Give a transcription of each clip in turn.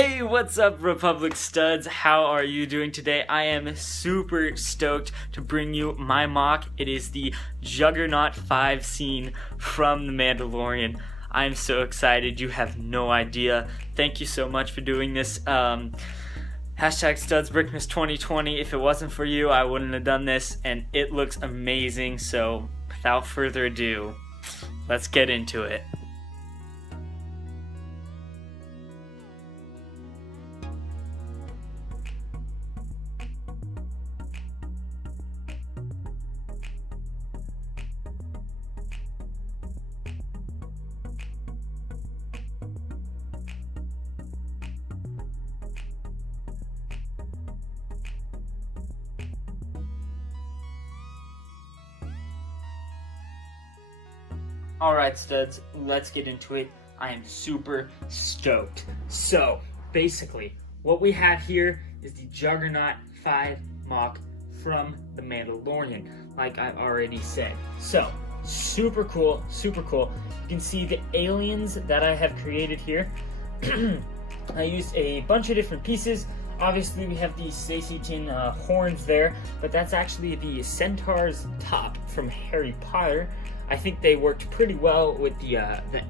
Hey, what's up, Republic Studs? How are you doing today? I am super stoked to bring you my mock. It is the Juggernaut 5 scene from The Mandalorian. I'm so excited, you have no idea. Thank you so much for doing this. Hashtag StudsBrickmas 2020. If it wasn't for you, I wouldn't have done this, and it looks amazing. So, without further ado, let's get into it. Alright, studs, let's get into it. I am super stoked. So, basically, what we have here is the Juggernaut 5 mock from The Mandalorian, like I already said. So, super cool, super cool. You can see the aliens that I have created here. I used a bunch of different pieces. Obviously, we have the Stacey-Tin horns there, but that's actually the Centaur's top from Harry Potter. I think they worked pretty well with the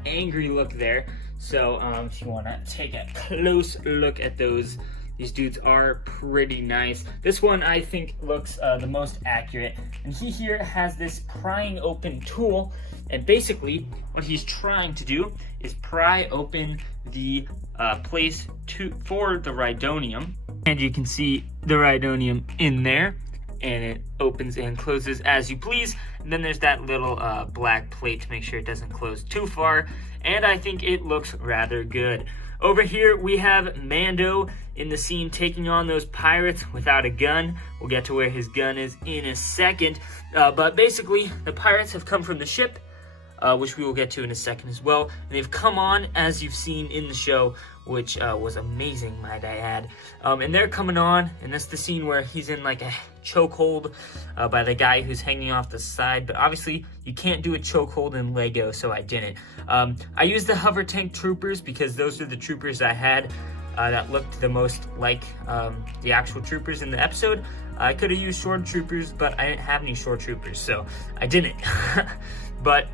angry look there. So if you want to take a close look at those, these dudes are pretty nice. This one I think looks the most accurate. And he here has this prying open tool. And basically what he's trying to do is pry open the place for the Rhydonium. And you can see the Rhydonium in there. And it opens and closes as you please. And then there's that little black plate to make sure it doesn't close too far. And I think it looks rather good. Over here we have Mando in the scene taking on those pirates without a gun. We'll get to where his gun is in a second. But basically the pirates have come from the ship, which we will get to in a second as well. And they've come on, as you've seen in the show, which was amazing, might I add. And they're coming on, and that's the scene where he's in like a chokehold by the guy who's hanging off the side. But obviously, you can't do a chokehold in Lego, so I didn't. I used the hover tank troopers because those are the troopers I had that looked the most like the actual troopers in the episode. I could have used shore troopers, but I didn't have any shore troopers, so I didn't. But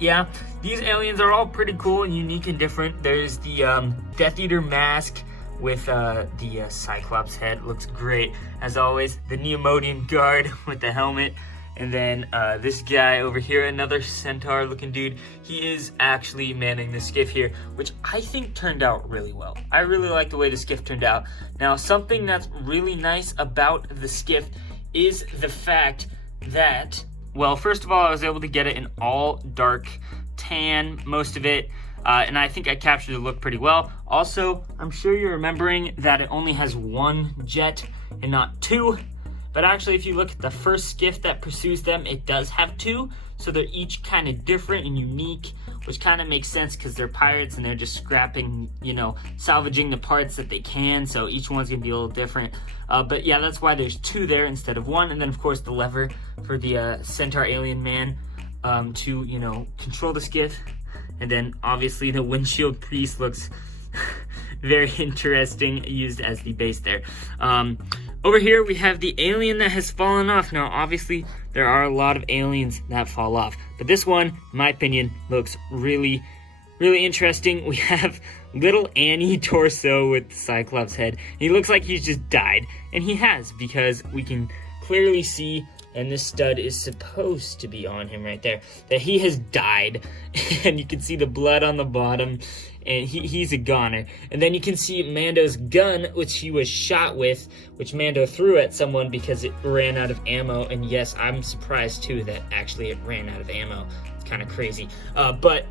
yeah, these aliens are all pretty cool and unique and different. There's the Death Eater mask with the Cyclops head. Looks great. As always, the Neomodian guard with the helmet. And then this guy over here, another centaur looking dude. He is actually manning the skiff here, which I think turned out really well. I really like the way the skiff turned out. Now, something that's really nice about the skiff is the fact that, well, first of all, I was able to get it in all dark tan, most of it, and I think I captured the look pretty well. Also, I'm sure you're remembering that it only has one jet and not two, but actually if you look at the first skiff that pursues them, it does have two, so they're each kind of different and unique, which kind of makes sense because they're pirates and they're just scrapping, you know, salvaging the parts that they can, so each one's gonna be a little different. But yeah, that's why there's two there instead of one. And then of course the lever for the Centaur alien man to, you know, control the skiff. And then obviously the windshield piece looks very interesting, used as the base there. Over here we have the alien that has fallen off. Now obviously there are a lot of aliens that fall off, but this one, in my opinion, looks really interesting. We have little Annie torso with the Cyclops head. He looks like he's just died, and he has, because we can clearly see, and this stud is supposed to be on him right there, that he has died. And you can see the blood on the bottom, and he's a goner. And then you can see Mando's gun, which he was shot with, which Mando threw at someone because it ran out of ammo. And yes, I'm surprised too that actually it ran out of ammo. It's kind of crazy. But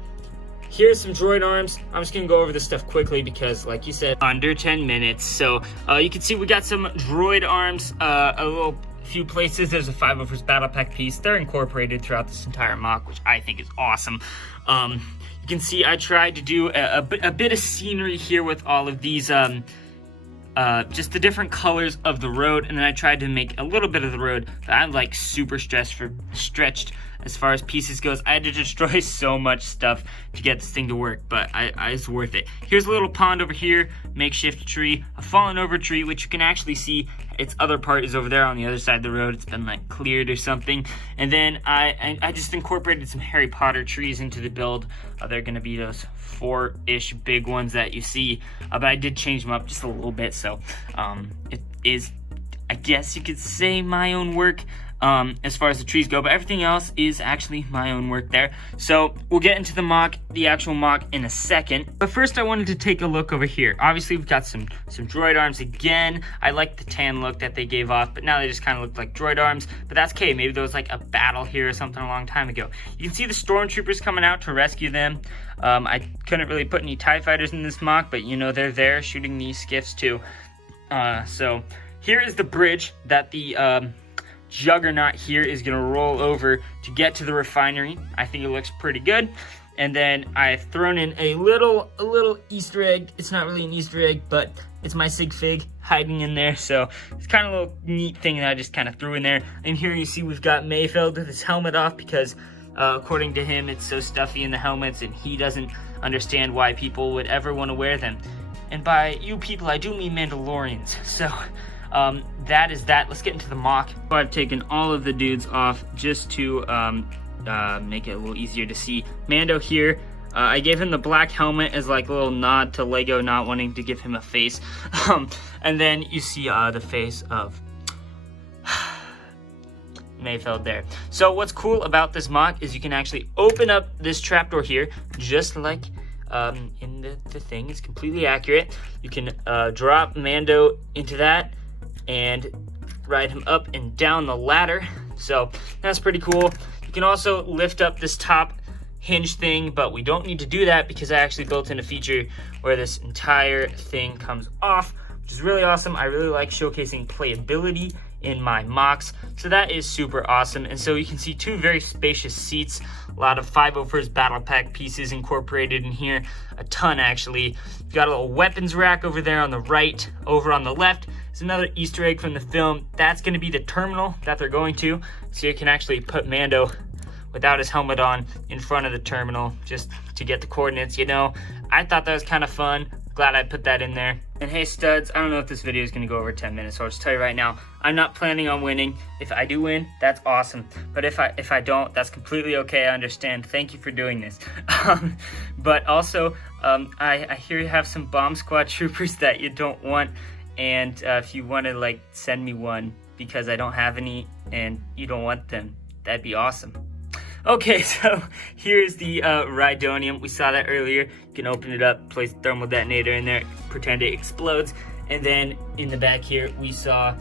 here's some droid arms. I'm just gonna go over this stuff quickly because, like you said, under 10 minutes. So you can see we got some droid arms, a little few places. There's a 501st Battle Pack piece. They're incorporated throughout this entire mock, which I think is awesome. You can see I tried to do a bit of scenery here with all of these just the different colors of the road, and then I tried to make a little bit of the road, but I'm like super stretched as far as pieces goes. I had to destroy so much stuff to get this thing to work, but it's worth it. Here's a little pond over here, makeshift tree, a fallen over tree, which you can actually see its other part is over there on the other side of the road. It's been like cleared or something. And then I just incorporated some Harry Potter trees into the build. They're gonna be those 4-ish big ones that you see, but I did change them up just a little bit, so it is, I guess you could say, my own work as far as the trees go, but everything else is actually my own work there. So we'll get into the actual MOC in a second, but first I wanted to take a look over here. Obviously we've got some droid arms again. I like the tan look that they gave off, but now they just kind of look like droid arms, but that's okay. Maybe there was like a battle here or something a long time ago. You can see the stormtroopers coming out to rescue them. I couldn't really put any TIE fighters in this MOC, but you know they're there shooting these skiffs too. So here is the bridge that the Juggernaut here is gonna roll over to get to the refinery. I think it looks pretty good. And then I've thrown in a little Easter egg. It's not really an Easter egg, but it's my sig fig hiding in there. So it's kind of a little neat thing that I just kind of threw in there. And here you see we've got Mayfeld with his helmet off because according to him, it's so stuffy in the helmets and he doesn't understand why people would ever want to wear them. And by you people, I do mean Mandalorians. So that is that. Let's get into the MOC. So I've taken all of the dudes off just to make it a little easier to see. Mando here, I gave him the black helmet as like a little nod to Lego not wanting to give him a face. And then you see the face of Mayfeld there. So what's cool about this MOC is you can actually open up this trapdoor here, just like in the thing. It's completely accurate. You can drop Mando into that and ride him up and down the ladder. So that's pretty cool. You can also lift up this top hinge thing, but we don't need to do that because I actually built in a feature where this entire thing comes off, which is really awesome. I really like showcasing playability in my MOCs, so that is super awesome. And so you can see two very spacious seats, a lot of 501st Battle Pack pieces incorporated in here, a ton actually. You've got a little weapons rack over there on the right. Over on the left is another Easter egg from the film. That's going to be the terminal that they're going to, so you can actually put Mando without his helmet on in front of the terminal just to get the coordinates. You know, I thought that was kind of fun. Glad I put that in there. And hey studs, I don't know if this video is going to go over 10 minutes, so I'll just tell you right now, I'm not planning on winning. If I do win, that's awesome. But if I don't, that's completely okay. I understand. Thank you for doing this. But also, I hear you have some bomb squad troopers that you don't want. And if you want to like send me one because I don't have any and you don't want them, that'd be awesome. Okay, so here's the Rhydonium. We saw that earlier. You can open it up, place a thermal detonator in there, pretend it explodes. And then in the back here, we saw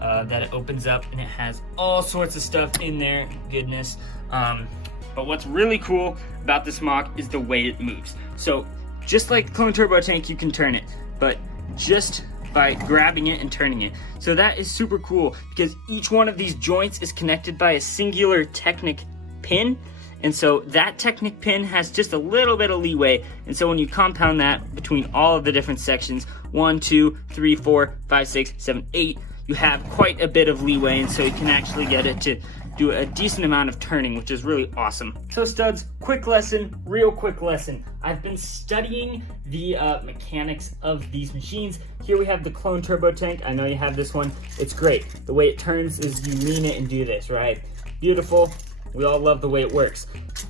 that it opens up and it has all sorts of stuff in there. Goodness. But what's really cool about this MOC is the way it moves. So just like the clone turbo tank, you can turn it, but just by grabbing it and turning it. So that is super cool because each one of these joints is connected by a singular Technic pin, and so that Technic pin has just a little bit of leeway, and so when you compound that between all of the different sections, 1, 2, 3, 4, 5, 6, 7, 8, you have quite a bit of leeway, and so you can actually get it to do a decent amount of turning, which is really awesome. So studs, quick lesson, real quick lesson. I've been studying the mechanics of these machines. Here we have the clone turbo tank. I know you have this one. It's great. The way it turns is you lean it and do this, right? Beautiful. We all love the way it works.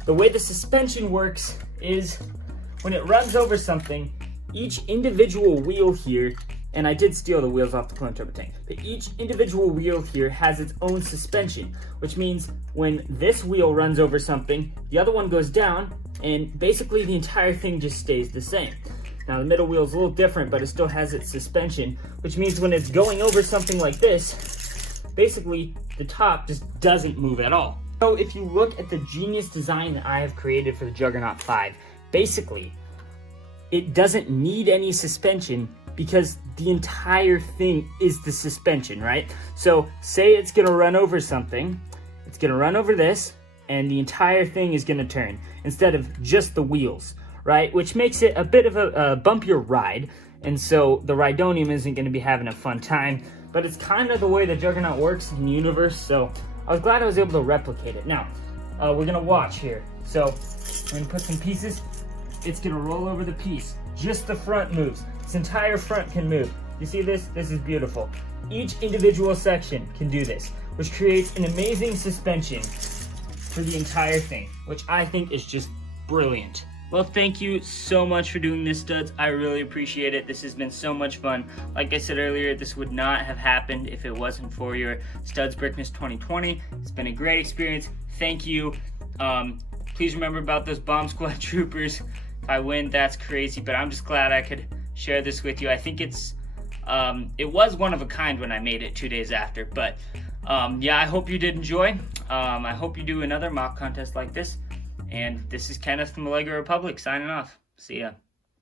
The way the suspension works is when it runs over something, each individual wheel here, and I did steal the wheels off the clone turbo tank, but each individual wheel here has its own suspension, which means when this wheel runs over something, the other one goes down, and basically the entire thing just stays the same. Now the middle wheel is a little different, but it still has its suspension, which means when it's going over something like this, basically the top just doesn't move at all. So if you look at the genius design that I have created for the Juggernaut 5, basically, it doesn't need any suspension because the entire thing is the suspension, right? So say it's gonna run over something, it's gonna run over this, and the entire thing is gonna turn, instead of just the wheels, right? Which makes it a bit of a bumpier ride, and so the Rhydonium isn't going to be having a fun time, but it's kind of the way the Juggernaut works in the universe, so I was glad I was able to replicate it. Now, we're going to watch here. So I'm going to put some pieces. It's going to roll over the piece. Just the front moves. This entire front can move. You see this? This is beautiful. Each individual section can do this, which creates an amazing suspension for the entire thing, which I think is just brilliant. Well, thank you so much for doing this, studs. I really appreciate it. This has been so much fun. Like I said earlier, this would not have happened if it wasn't for your Studs Brickness 2020. It's been a great experience. Thank you. Please remember about those Bomb Squad troopers. If I win, that's crazy, but I'm just glad I could share this with you. I think it was one of a kind when I made it 2 days after, but yeah, I hope you did enjoy. I hope you do another mock contest like this. And this is Kenneth from the LEGO Republic signing off. See ya.